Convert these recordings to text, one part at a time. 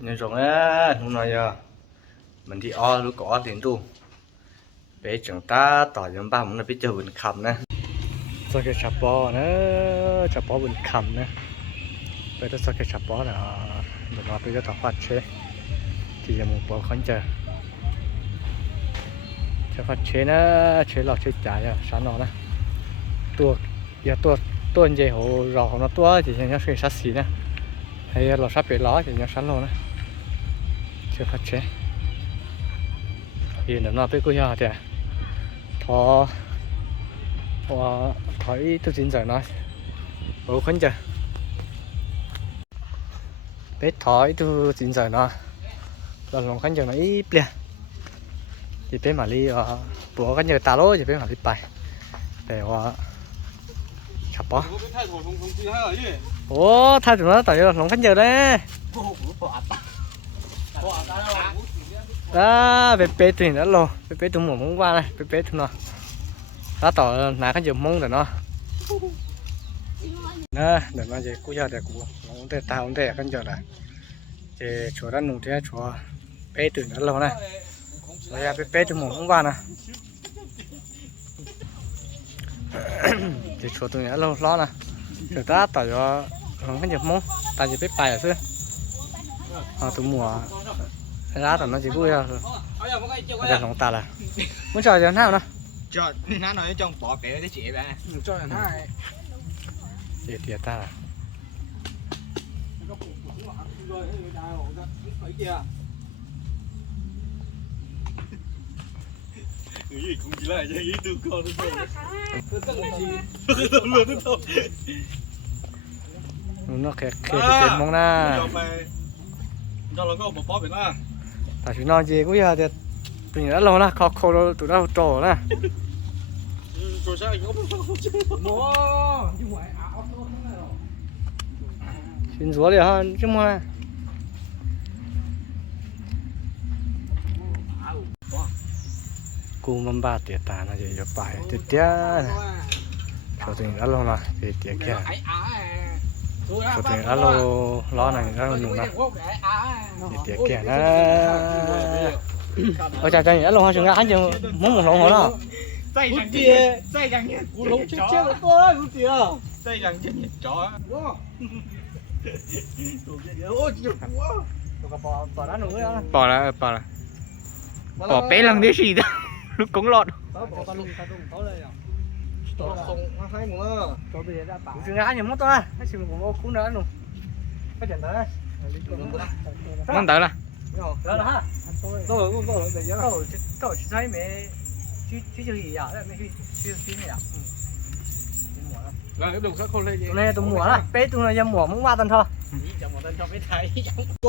nhân rộng á hôm nay giờ mình thì o lúc có tiền tu bé chúng ta tỏ cho ba muốn là biết chơi vườn khẩm nè cho cái chạp bò nữa chạp bò vườn khẩm nè bây giờ cho cái chạp bò là mình nói bây giờ tao phát chế thì giờ một bộ khánh chờ cho phát chế nó chế lọt chế trái à sáng nó nè tua giờ tua như vậy hồ rò nó tua thì nó sẽ sát xí nè hay là sắp bị ló thì nó sáng luôn nè chưa phát chế thì nó bị cô giờ thì thọ thấy tôi xin rồi nói bộ khánh chờ bé thói tôi xin rồi nó là lòng khánh chờ nó ít liền thì bé mà đi bộ khánh chờ ta lối thì bé mà đi bài để chập bó ủa thay tụi nó tại lòng khánh chờ đấy đó bé tụi nó lo bé tụi mồm hôm qua này bé tụi nó đó tỏ nãy khánh chờ mông rồi nó nè để mà gì cú giờ để cú ông để tao ông để khánh chờ này thì chỗ đó nung thế chỗ bé tụi nó lo này bây giờ bé tụi mồm hôm qua nè thì chỗ tụi nó lo nè người ta tỏ cho lòng khánh chờ mông tại vì bé bài ở xưa tụi mùa ra tụi nó chỉ vui thôi giờ lòng ta là muốn chờ giờ nào nè cho nó nói trong bỏ bé để chị bạn cho nó thì ta là cái gì cũng chỉ là cái gì từ con đến rồi nó kẹt tiền mong na cho nó có một bó biển na tại vì nó gì cũng giờ thì tụi nó lâu na khó khâu tụi nó trổ na rồi sao anh không xin rúa liền hơn chứ mà cú mâm ba tiệt tà nó gì cho bài tiệt tía cho tụi nó lâu na thì tiệt kia cho tụi nó lâu lo này nó nụ na thì tiệt kia nó ôi trời trời nó lâu hơn chừng ăn chừng muốn một lồng hả nó再讲姐，再讲你古龙切切的多了，姑姐，再讲这你找啊，我，我就我， bỏ là bỏ bé lần đấy gì đó lúc cũng lọt chừng ăn nhiều món to hay chừng cũng cũng nữa luôn có chuyện tới món tới là rồi ha tôi chỉ thấy mẹ chứ gì à mẹ chứ này à là cái đồng sắc không lên gì này tụi mùa là bé tụi này giờ mùa muốn qua tân thôi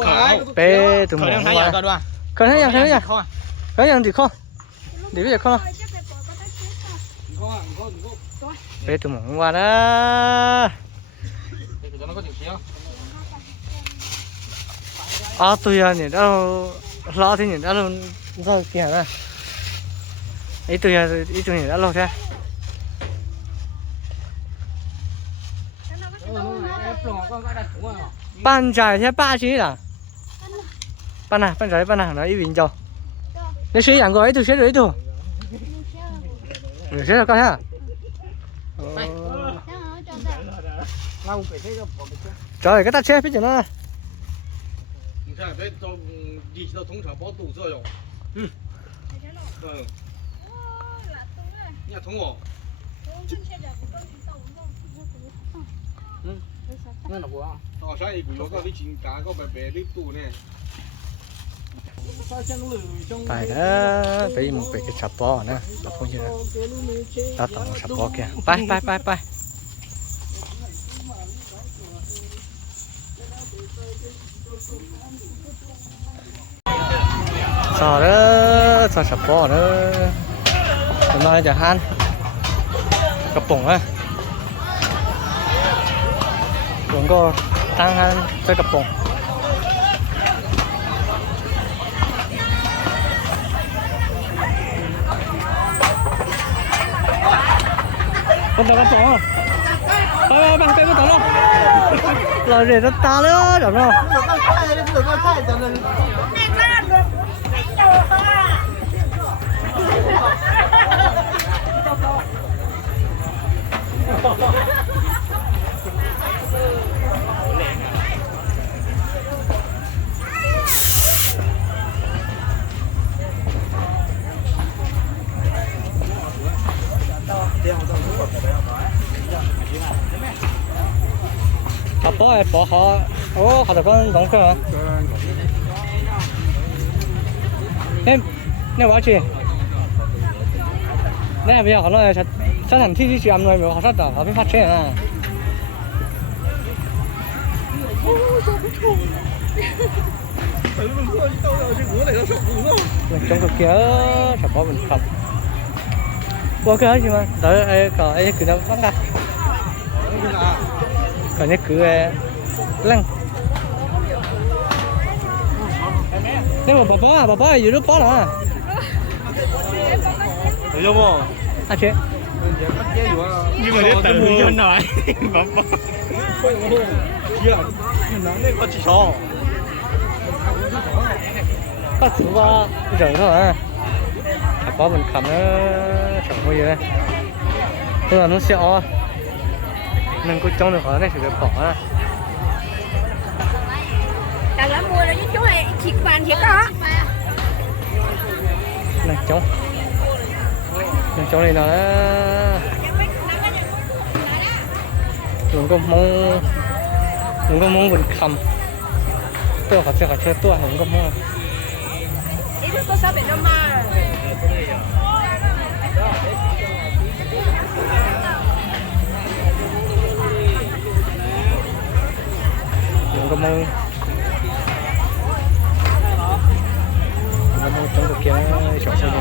bé bé tụi mùa qua cần thấy nhỉ có nhận thì không để bây giờ không bé tụi mùa qua đó tụi nhỉ đâu lo thì nhỉ đã luôn giờ kìa này ý tụi nhỉ đã lo thế ban trái thế ba chứ là ban trái nó ý bình cho nó sẽ养过ấy tôi sẽ rồi thôi sẽ là con ha trời cái ta xe phía trước nó你看这到地气到通常包堵作用你看通哦นั่นหรอวะ ต่อใช่กูยกก็ที่จริงกาก็แบบแบบที่ตู้เนี่ย phải đó phải một cái sạp bò nữa là không như đó ta tổng sạp bò kìa bay sao đó sao sạp bò nữa hôm nay giờ han cặp bổng á còn có tăng han tới cặp bổng con tàu cặp bổng à bay cái tàu đâu rồi để ta nữa được không 菜在那里。啊，包好，哦，好多个弄去了。那我去，那边好多生产体系安排没有好啥的，好像发车啊。mình trong cái kia chả có mình cầm qua cái gì mà đợi ai có ai cứ đâu vắng ra còn những cứ lăng nếu mà bà bó gì đó bó nữa thấy không? à chị nhưng mà đến tận mua nói bà bó kia nó này có chỉ số có thứ ba rừng thôi à chả có mình cầm nó chẳng có gì đây tức là nó sẽ mình có trong được ở này thì được bỏ á đằng lá mua nó với chú này chỉ bàn chỉ có này trong này nó đừng có mong mình cầm tôi phải chơi tôi đừng có mong ý thức có sao bị nó mà đừng có mong trong cái kia chỗ xe đi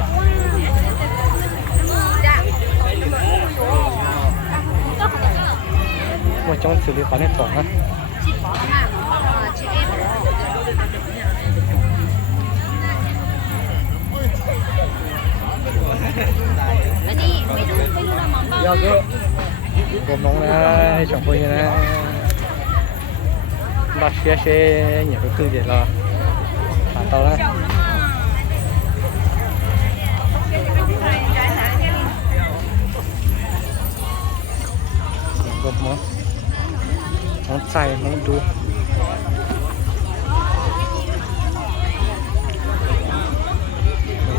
một trong xử lý khoản này phỏng á do cái gồm mong là chọn coi như là bắt xe nhiều cái tư gì là phá tàu đó gồm mong xài mong đu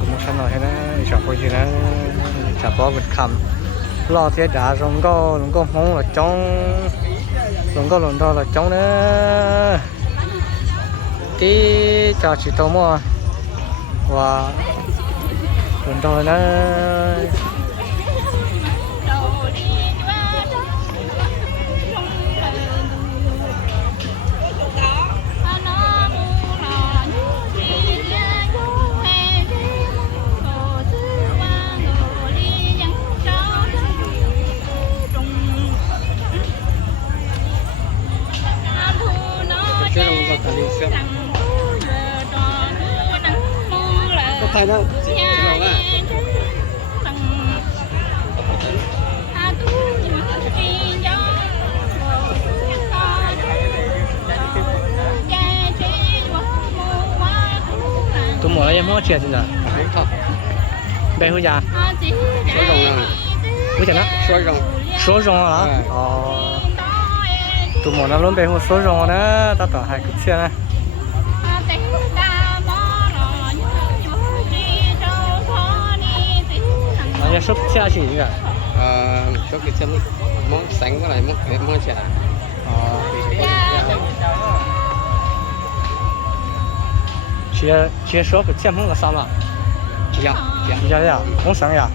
mong sẵn rồi hay là chọn coi như là chả bỏ vật khăm lo thế đã rong có mong là trong rong có lần đó là trong nữa tí cho chị tôi mua và lần đó nó có thay đâu chỉ đâu à tôi mua em mua chuyện gì nè bé hôi già số rồng nào hôi già nó số rồng hả tôi mua nó luôn bé hôi số rồng đó ta tỏ hai cái xe này nó số xe gì cả số cái xe món sánh với lại món chả chia số cái xe món là sao mà dạ món sáng ya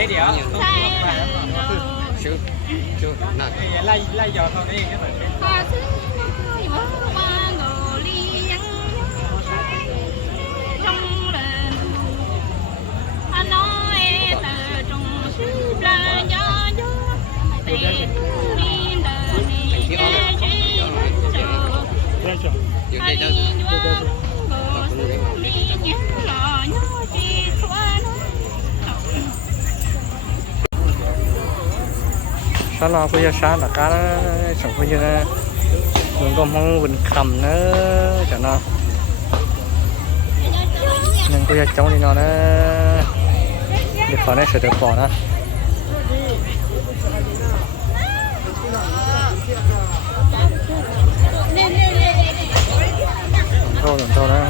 đấy đi á chứ chứ nặng lại giờ thôi đấy Hoa sứ nói vỡ hoa ngờ ly nhắn trong lần anh nói tờ trong sứ la gió gió tệ liên đời này dễ dễ giờ những cái đó sáng nào bây giờ sáng là cá nó chẳng có như là mình còn mong bình cầm nữa chẳng nào nhưng bây giờ chống đi nó nữa để khỏi nó sẽ được bỏ nữa rồi đó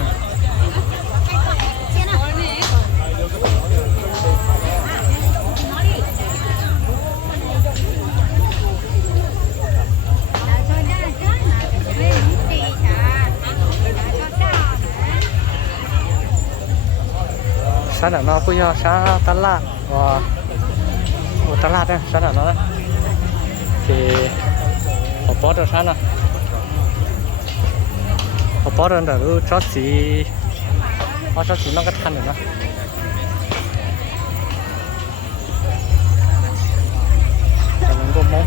sáng là nó bây giờ sáng tán lạt và tán lạt đấy sáng là nó đấy thì họ bỏ được sáng nào họ bỏ được rồi cho chỉ họ cho chỉ nó cái thân rồi đó còn mình có món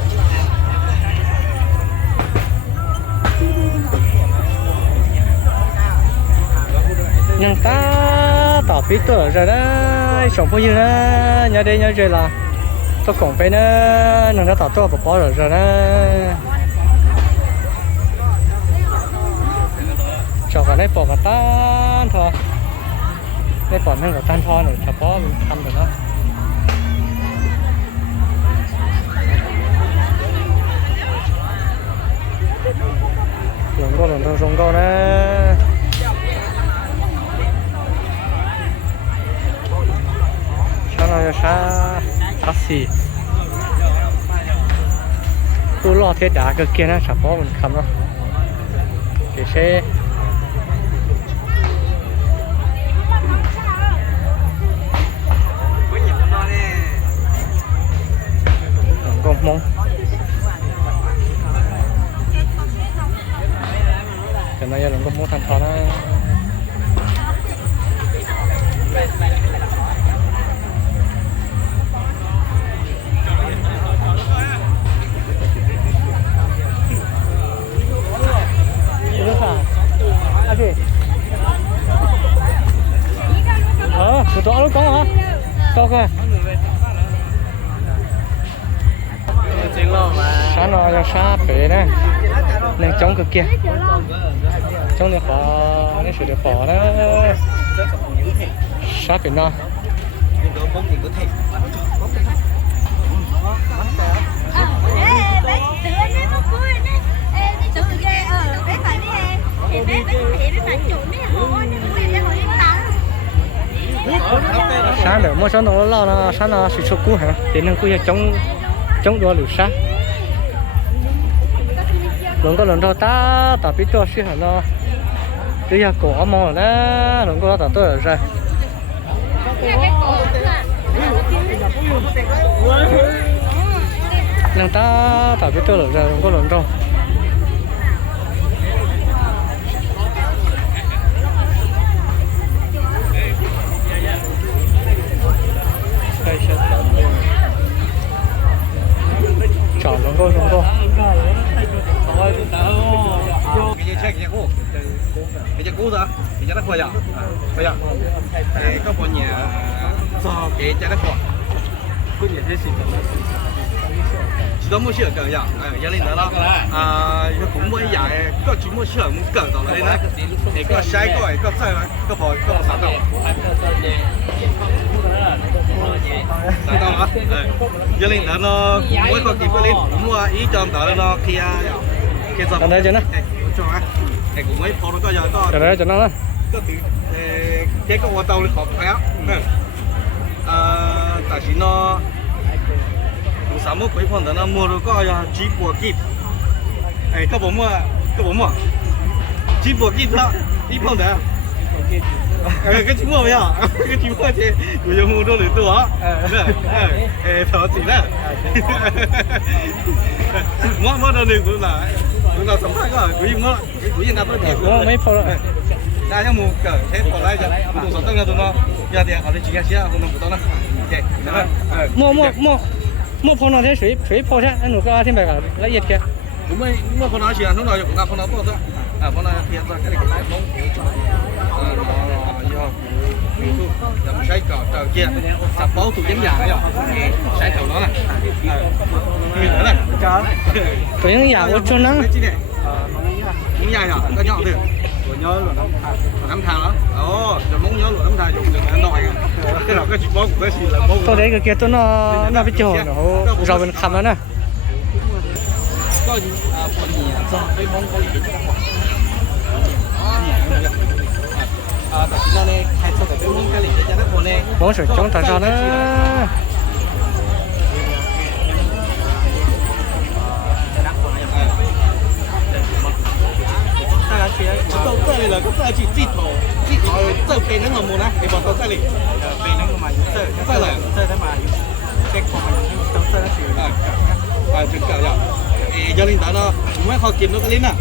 nhưng ta tỏ phí tuổi rồi đó sống bao nhiêu đó nhớ đây nhớ chơi là tôi cũng phải nó nên nó tỏ tôi bỏ rồi đó cho cái này bỏ cái tan thôi đây bỏ nên cái tan thôi rồi chả bỏ mìnhทำđược đó lần xong câu đó sáng nay sáng xì tôi lo thế đá cái kia nó chả bỏ mình cầm đâu để xe con mông cái này là con mông thành thọ đó tụi đó có hả? Có coi. Sáng nó ra sát về nè, nên chống cực kia, chống được bỏ, nên sửa được bỏ đó, sát về nó. Sáng nữa mua sáng nó lo nó sáng nó sử dụng cũ hả? Thì nên cũ chống đua lửa sáng. Lần có lần đầu ta tập biết tôi xíu hả nó, bây giờ cổ mò đó, lần có tập tôi rồi. Lần ta tập biết tôi rồi, lần có lần đâu. chọn nó thôi chúng tôi cái cũ đó thì chắc nó khoai bây giờ có một nhà so cái chắc nó khoai cũng như thế xin đó mua sữa cỡ dạng gia đình đó cũng mới dài có chỉ mua sữa muốn cỡ đó lên đấy thì có sai có sai có phổi có sản phẩm sản phẩm á gia đình đó nó mới có kịp lên mua ý cho đó nó kia ở đây chứ nó cho á thì cũng mới phô nó có giờ có ở đây cho nó có cái ô tô nó khó phải á tại vì nó sản xuất quỹ phần đó nó mua được có chỉ bộ kịp có bộ mua chỉ bộ kịp đó ít phần đó cái chim mua bây giờ cái chim mua thì người dùng mua đôi lưỡi tua thở gì đó mua đôi lưỡi cũng là sống hay cơ quý nào có tiền Nó mấy phô rồi. ra cho mua cỡ thế bỏ lại cho tụi sống tăng ra tụi nó giờ thì họ đi chỉ xe không nằm tụi nó ok mua phô nó thế水phô thế anh nuôi cái thêm bài cả lấy nhiệt kia. cũng mua con nó chỉ là lúc nào cũng gặp con nó bao giờ con nó tiền ra cái này cái lái phóng làm sai cỏ trời kia sập bấu tụi dân già đấy sai thầu nó này nhiều nữa này Tụi những nhà của chú nắng. những nhà nhỏ có nhỏ được của nhớ là năm tháng đó rồi muốn nhớ là năm tháng dùng đừng nói cái nào cái chỉ bó của cái gì là bó Tôi đấy cái kia tôi nó bị chờ nó rồi mình khăm đó nè. có phần gì do cái món có gì cho nó tại vì này hay cho cái món cái gì cho nó còn này Bố sử chúng ta cho nó.到这里了，这去这头这边那个木呢？你บอก到这里，边那个嘛，这了，这他妈这ของมันต้อง这是ถึงเก่าอย่างgiờ linh đó nóไม่ขอกินแล้วก็ลิ้นอ่ะ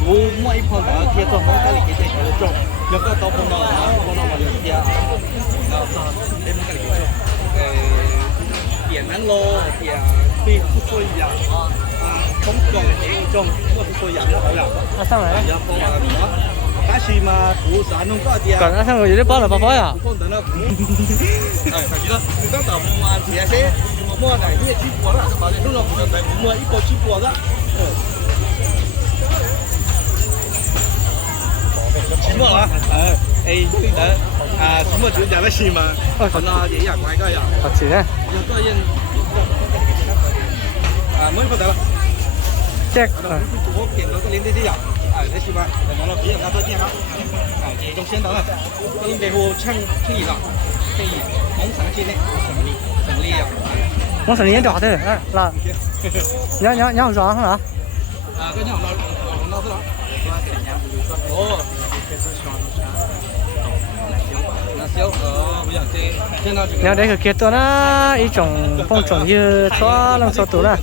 กูไม่พอแต่เทียตัวของกะหรี่เฉยๆจบแล้วก็ตัวพงนอนมาเรียนเทียเราจะเล่นกะหรี่จบเปลี่ยนนั้นโลเปลี่ยนปีทุกตัวอย่างkhông còn để trong có tôi nhận nó phải là Sao vậy? giờ con là đó cá xì mà cụ xã nông có tiền Còn sao người dưới bó là bao phối à? con nó phải gì đó chúng ta tầm mà thì sẽ mua này như chip bò là bảo lúc nào cũng phải mua ít có chip bò đó chip bò là ấy lúc đó chip bò chủ nhà nó xì mà còn nó dễ dàng quay cái à Thật sự đấy. có yên mới có thể là Check. Chủ kiện nó có liên đến gì ạ? Đấy chứ mà, nó là phía ra tôi nhé đó. Trong xe đó là cái về hồ trang gì đó, cái món sáng trên này, sẵn ly à? Món sẵn ly nhỏ thế là nhỏ rõ hả? Cái nhỏ nó thế đó. Ồ. Nếu đấy cái kia tôi nó ý trồng phong trồng như xóa lăng xóa tủ này.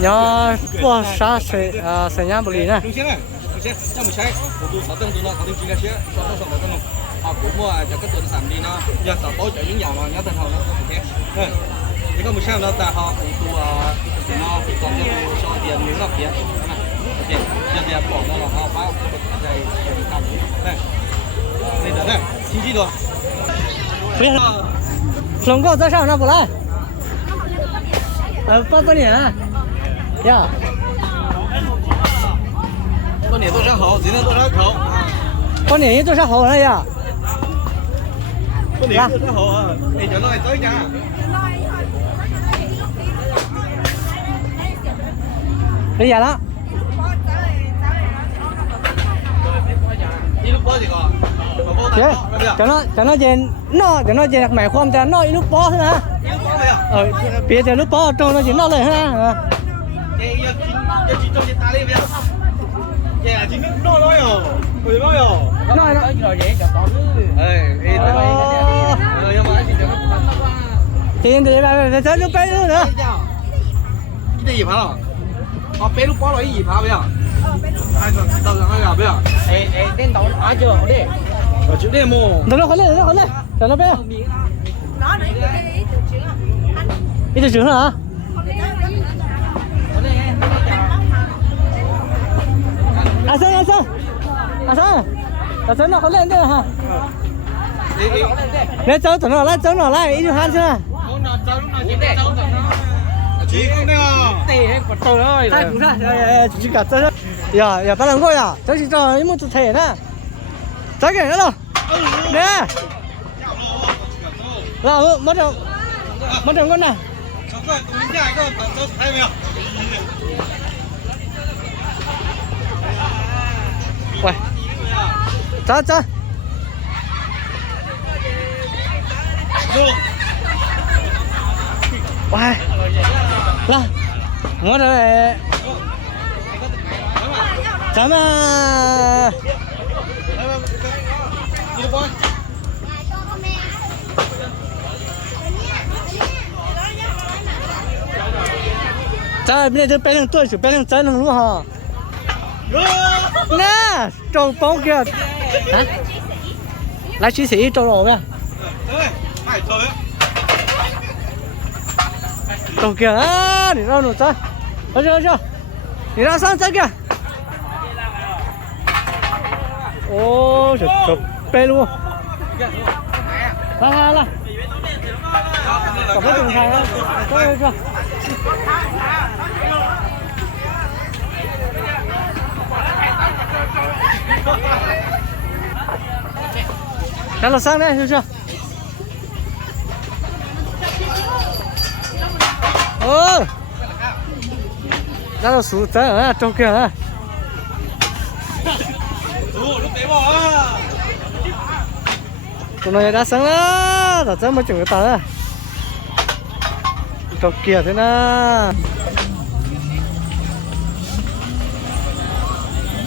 Nhớ bỏ xa sẽ nhá bự nè. Trong một xe, tụi sáu tầng tụi nó có tiếng xe, sáu tầng sáu tầng. Họ cũng mua cho cái tuần sản đi nó, giờ sáu bố chở những nhà mà nhớ tên họ nó ok. Thì có một xe nó ta họ tụi nó còn cái so tiền miếng ngọc kia. Ok, giờ thì bỏ nó là họ bao đây cầm đây. Đây đó này, chi chi rồi. 不要，龙哥在上那不来。8年呀。过年多少口？今天多少口8年多少好了呀？过年多少口啊？你cho nó lại tới nha. Bây giờ đó. Đi lúc bó gì còn? Cho nó về đặt mẹ khoan cho nó lúc bó thế nè. Bây giờ lúc bó trong nó chỉ nó lên ha. Giờ chỉ trong ta đi bây giờ. Giờ chỉ nó nói rồi. Người nói rồi. Nói nó rồi vậy cho con chứ. Nhưng mà chỉ được tiền thì bà tới lúc bé nữa. Cái gì phải không? Họ bé lúc bó là cái gì phải bây giờ? Ai đâu là ai làm bây giờ? Đến đầu nói chưa đi. Ở chỗ đây mua. Nó khỏi lên, cho nó bé. Nó nãy cái từ trường anh. Đi từ trường hả? À Sơn nó khỏi lên đây hả? Để cháu tụi nó lại, ít hơn chứ. Chị con đây à? Tê hết còn tôi ơi. Ai cũng ra, chỉ cả tôi. Dạ, bắt đầu coi à? Cháu chỉ cho những một thể nè. Cháu kể nữa rồi. Nè. Là mất rồi con này. Quay. Cha. Quay. Là. Mất rồi. Chấm 在面这白领对手，白领真能路哈。nè trâu bóng kìa hả lái chiến sĩ trâu đồ kìa trâu kìa á để đâu nổi chơi chưa chưa để ra sang chơi kìa ô trời trời bê luôn ha là cảm ơn thầy á chưa đã là sang đây, hiểu chưa? Đã là xuống tới ở trong kia à? Tụi này đã sang đó, đã tới mấy chục người ta đó. Trong kia thế nào?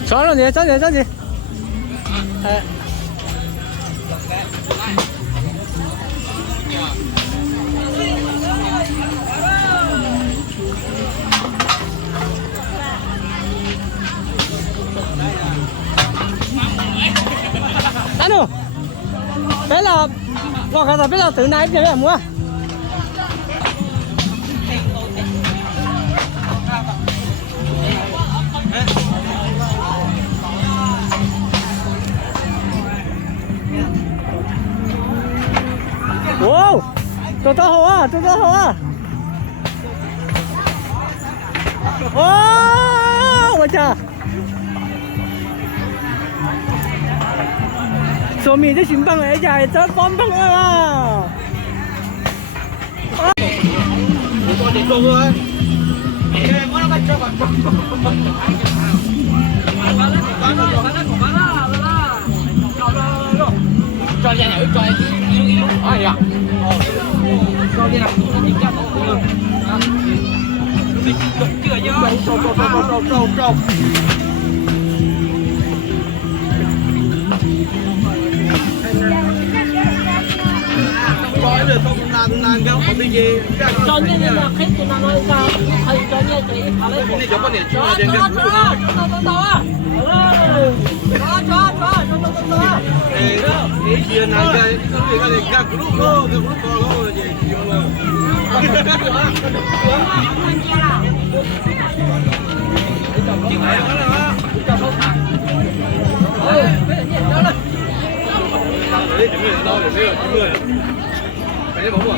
Chó rồi nhỉ, chó gì? Anh ơi, bé là gọi là bé là từ nay đến giờ mua. Wow, tôi hổ à. Wow, ôi trời. Số mình cái bằng ấy dài rất bom bằng à. Tôi đi đâu rồi? cho nhà nhà cho ai à cho đi nào chưa Trâu. Coi được không nàn không có cái gì cho nhà là khách của nó nói sao thầy cho nhà chị phải lấy này cho con này cho đến cái cái chuyện này cái cái lúc đó gì cái bóng à?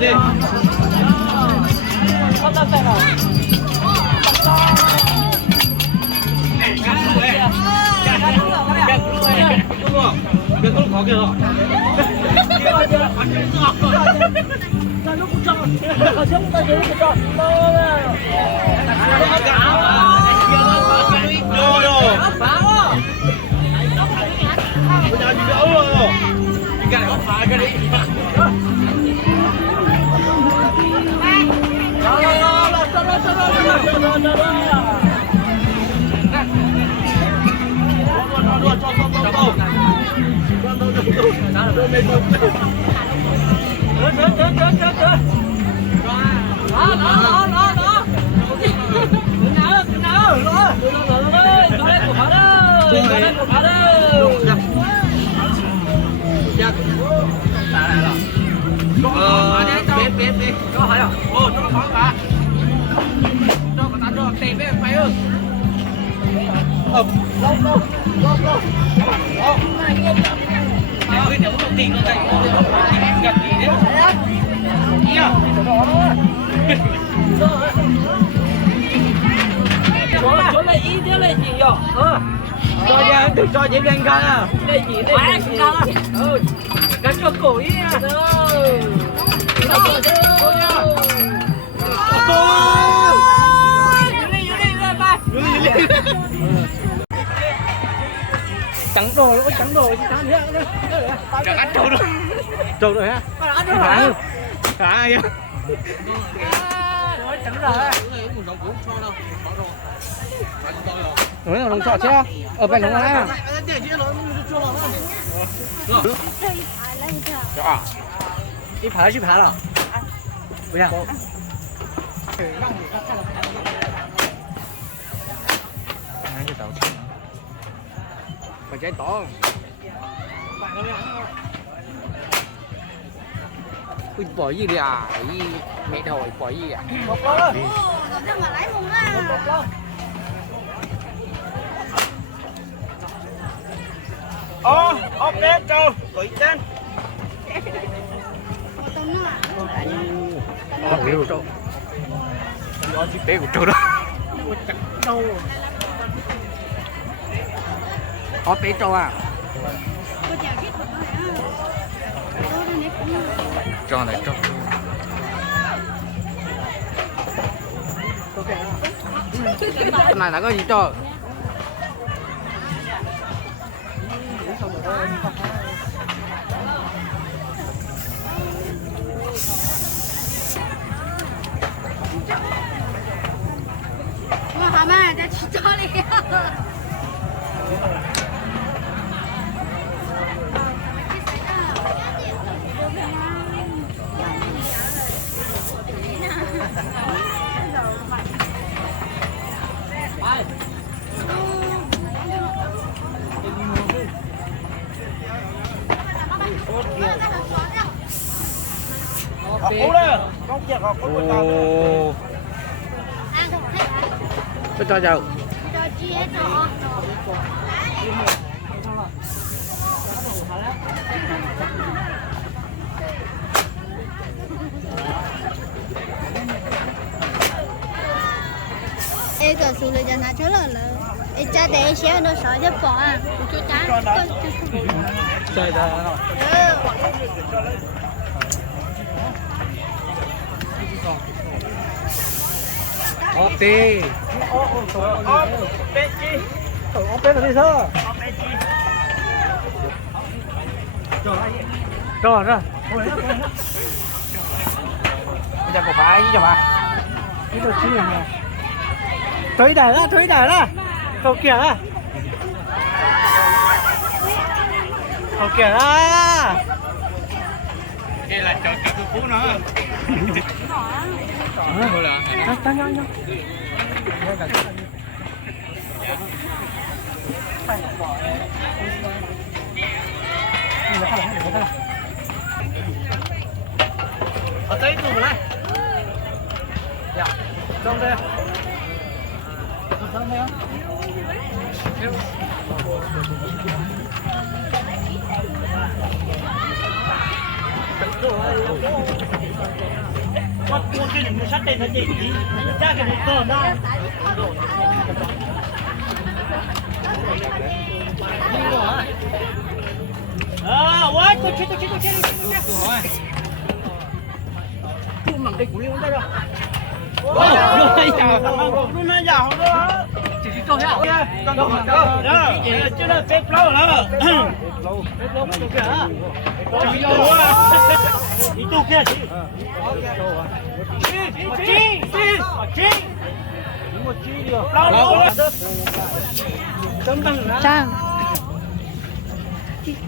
Đi. Không ta phải rồi. Cái lúc có kia rồi. Lúc cho, chúng ta giữ cái cho. Rồi. Bây giờ gì nữa rồi. Cái này không phải cái đấy. Bếp đi. Có hỏi không? Ồ, cho nó khó cả. Cho cả ta cho tiền với mày ơi. Lô. Cái nếu không tiền nó đây, tiền gặp gì đấy. Kia. Chỗ này ý thế là gì vậy? Cho ra đừng cho dễ đen coi à. Đây gì đây? Cái cho cổ ý à. Trắng đồ chứ trắng thế nữa. Đừng ăn trâu đâu. Trâu rồi hả? Ăn trâu hả? Ai vậy? Trắng rồi. Đúng rồi, đồng trọ chứ. Ở bên đồng á. Ít phá chứ phá rồi. 不要。拿去倒钱啊！phải trái to ui bỏ gì đi à ý mẹ thôi bỏ gì à Ồ, làm sao mà lấy luôn á. Ok cho quỷ chân. Ồ, tao nó à. Bé của trâu. Bé của trâu đó. có bé trâu à Cô chào chết rồi hả? Tôi đang nếp cũng Trâu này trâu. cái này là có gì cho mà hả mà đã chỉ cho đi. Cú đó. Con kia có cú con. Ồ. Ăn không thấy hả? tôi cho giàu Cho chi hết rồi. Ê cờ sự lựa chọn nào cho là ê cha để xe nó sợ cho bỏ à chú cha Chơi ra nó. ok đi Bé chi. Ốc bé là đi sao? Trâu ra. bây giờ có phải chứ mà Cái đồ chi này. Thối đẩy ra. Cầu kìa á. Cầu kìa á. Kia là cho cái cú nữa. Thôi là. Nhanh. Ở đây tụi này. Dạ. Trong đây. Con kia nó sát đây nó gì? Ra cái một cờ đó. Ôi, tôi chết. tôi mặc cái củ liêu đây rồi Nó giàu đó. chỉ cho nhá Con đó. Chứ nó bếp lâu đó. Bếp lâu kìa. Đi tu kia chị. Chi. Một chi đi. Lâu. Chấm tăng nữa. Trang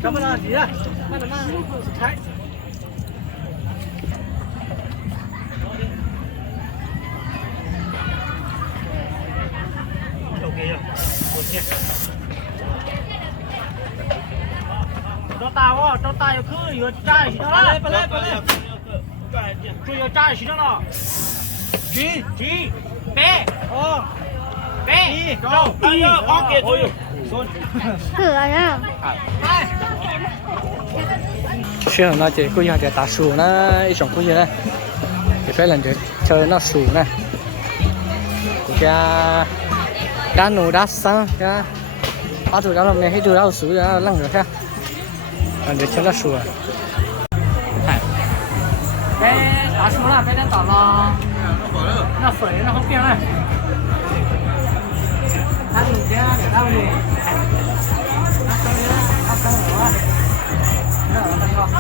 Chấm là gì á? Thái. Cho tao cứ vừa trai gì đó.ไปเลยช่วยtrai gì đó. Chi. Bé. Bé. Đâu. Con kia thôi. thử à Chưa nó chỉ có nhà để ta sủ nó ít sống có gì này. Thì phải lần để chơi nó sủ này. Cái đá nổ đá sáng cái bắt đầu đó mình hay đưa đá sủ ra lăng rồi ha. Lần để chơi nó sủ. bé đá xuống là bé đang tỏ lo nó phẩy nó không kia này ăn được chưa để tao đi ăn xong rồi nó ở đây không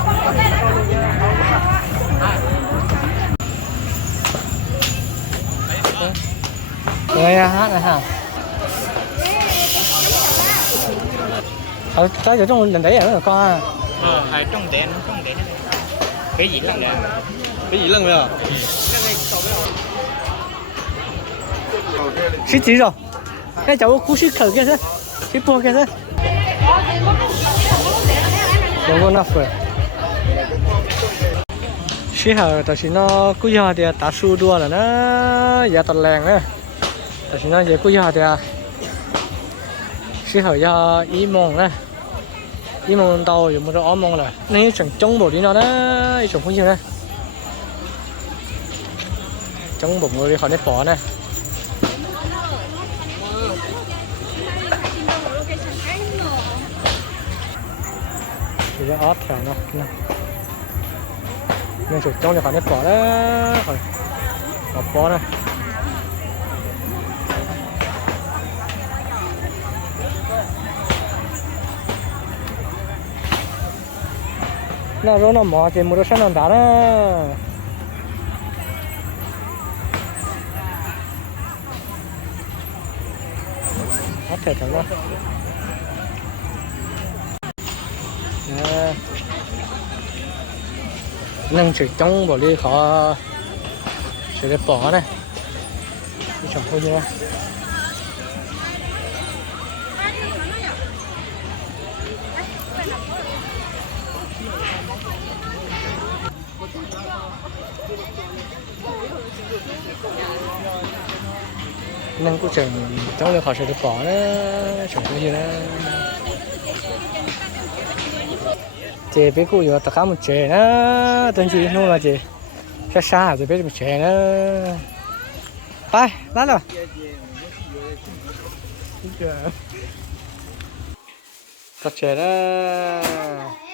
Đây hát này hả? Tới chỗ trong lần đấy ở con à? hay trong đèn cái gì lần đấy 给你扔没有？十几rồi cái cháu khu sĩ khởi kia thế cái bùa kia thế đúng không nào phải sĩ hở tại vì nó cứ giờ thì ta su đua là nó giờ tận làng nữa tại vì nó giờ cứ giờ thì sĩ hở giờ ý mong nè ý mong tàu dùng một cái áo mong là nên chẳng chống bộ đi nó đó chẳng có gì nữa chống bộ người đi khỏi nếp bỏ nè thì cái ớt theo nó nên chụp trong thì khỏi nếp bỏ đó khỏi bỏ này nó rồi nó mò thì mua đồ sáng nó đá đó hết thể thằng đó nâng chữ trong bỏ đi khó sẽ để bỏ này đi chọn thôi nha nâng cũng chẳng trong được họ sẽ được bỏ đó chẳng có gì đó chị biết cô giờ tất cả một trẻ đó tên chị luôn là chị xa xa rồi biết một trẻ đóไปนั่นเหรอตัดเฉยแล้ว